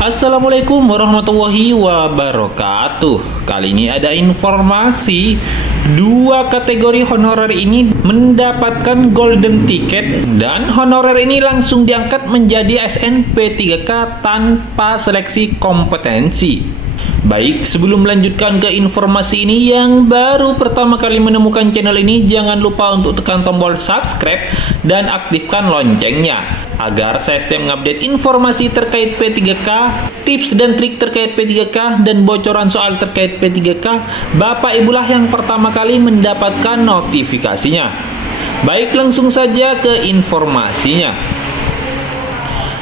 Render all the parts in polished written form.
Assalamualaikum warahmatullahi wabarakatuh. Kali ini ada informasi dua kategori honorer ini mendapatkan golden ticket dan honorer ini langsung diangkat menjadi ASN P3K tanpa seleksi kompetensi. Baik, sebelum melanjutkan ke informasi ini, yang baru pertama kali menemukan channel ini, jangan lupa untuk tekan tombol subscribe dan aktifkan loncengnya agar saya setiap mengupdate informasi terkait P3K, tips dan trik terkait P3K, dan bocoran soal terkait P3K, Bapak Ibulah yang pertama kali mendapatkan notifikasinya. Baik, langsung saja ke informasinya.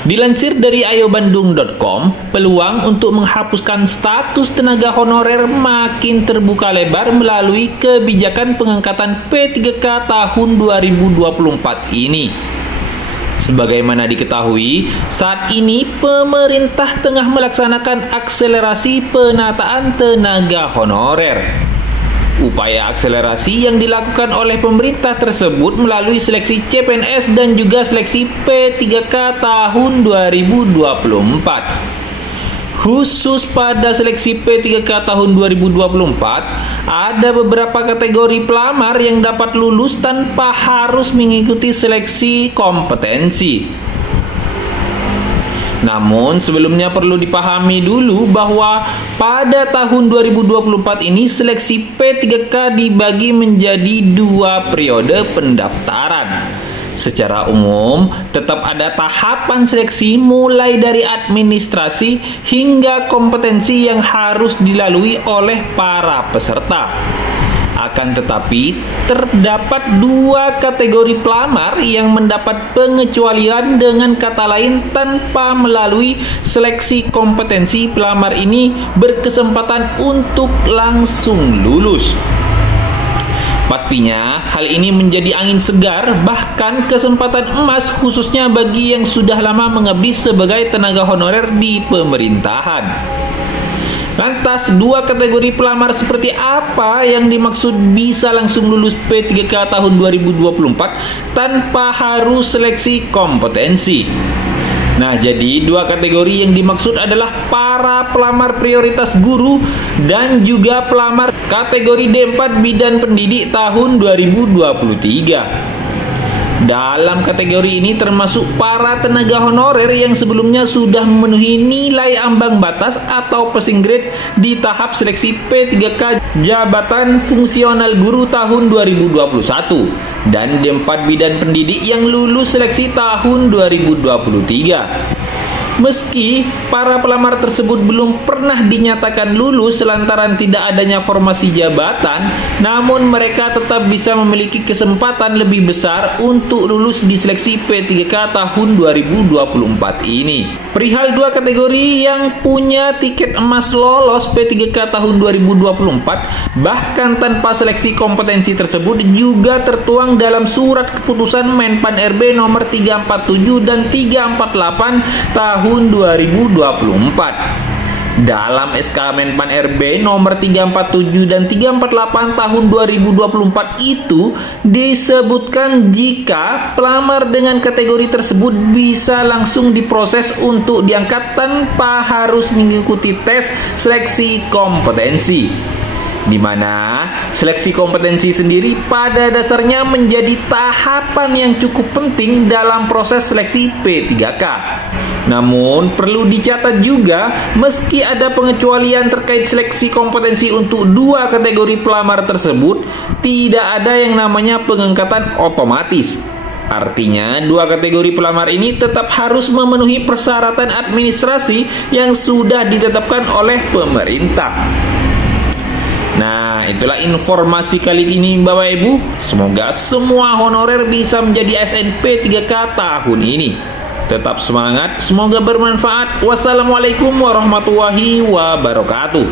Dilansir dari ayobandung.com, peluang untuk menghapuskan status tenaga honorer makin terbuka lebar melalui kebijakan pengangkatan P3K tahun 2024 ini. Sebagaimana diketahui, saat ini pemerintah tengah melaksanakan akselerasi penataan tenaga honorer. Upaya akselerasi yang dilakukan oleh pemerintah tersebut melalui seleksi CPNS dan juga seleksi P3K tahun 2024. Khusus pada seleksi P3K tahun 2024, ada beberapa kategori pelamar yang dapat lulus tanpa harus mengikuti seleksi kompetensi. Namun sebelumnya perlu dipahami dulu bahwa pada tahun 2024 ini seleksi P3K dibagi menjadi dua periode pendaftaran. Secara umum, tetap ada tahapan seleksi mulai dari administrasi hingga kompetensi yang harus dilalui oleh para peserta. Akan tetapi, terdapat dua kategori pelamar yang mendapat pengecualian, dengan kata lain tanpa melalui seleksi kompetensi. Pelamar ini berkesempatan untuk langsung lulus. Pastinya hal ini menjadi angin segar, bahkan kesempatan emas khususnya bagi yang sudah lama mengabdi sebagai tenaga honorer di pemerintahan. Lantas, dua kategori pelamar seperti apa yang dimaksud bisa langsung lulus P3K tahun 2024 tanpa harus seleksi kompetensi? Nah, jadi dua kategori yang dimaksud adalah para pelamar prioritas guru dan juga pelamar kategori D4 bidan pendidik tahun 2023. Dalam kategori ini termasuk para tenaga honorer yang sebelumnya sudah memenuhi nilai ambang batas atau passing grade di tahap seleksi P3K jabatan fungsional guru tahun 2021 dan D4 bidan pendidik yang lulus seleksi tahun 2023. Meski para pelamar tersebut belum pernah dinyatakan lulus lantaran tidak adanya formasi jabatan, namun mereka tetap bisa memiliki kesempatan lebih besar untuk lulus di seleksi P3K tahun 2024 ini. Perihal dua kategori yang punya tiket emas lolos P3K tahun 2024 bahkan tanpa seleksi kompetensi tersebut juga tertuang dalam surat keputusan Menpan RB nomor 347 dan 348 tahun 2024. Dalam SK Menpan RB nomor 347 dan 348 tahun 2024 itu disebutkan jika pelamar dengan kategori tersebut bisa langsung diproses untuk diangkat tanpa harus mengikuti tes seleksi kompetensi, di mana seleksi kompetensi sendiri pada dasarnya menjadi tahapan yang cukup penting dalam proses seleksi P3K. Namun perlu dicatat juga, meski ada pengecualian terkait seleksi kompetensi untuk dua kategori pelamar tersebut, tidak ada yang namanya pengangkatan otomatis. Artinya, dua kategori pelamar ini tetap harus memenuhi persyaratan administrasi yang sudah ditetapkan oleh pemerintah. Nah, itulah informasi kali ini Bapak Ibu. Semoga semua honorer bisa menjadi ASN P3K tahun ini. Tetap semangat, semoga bermanfaat. Wassalamualaikum warahmatullahi wabarakatuh.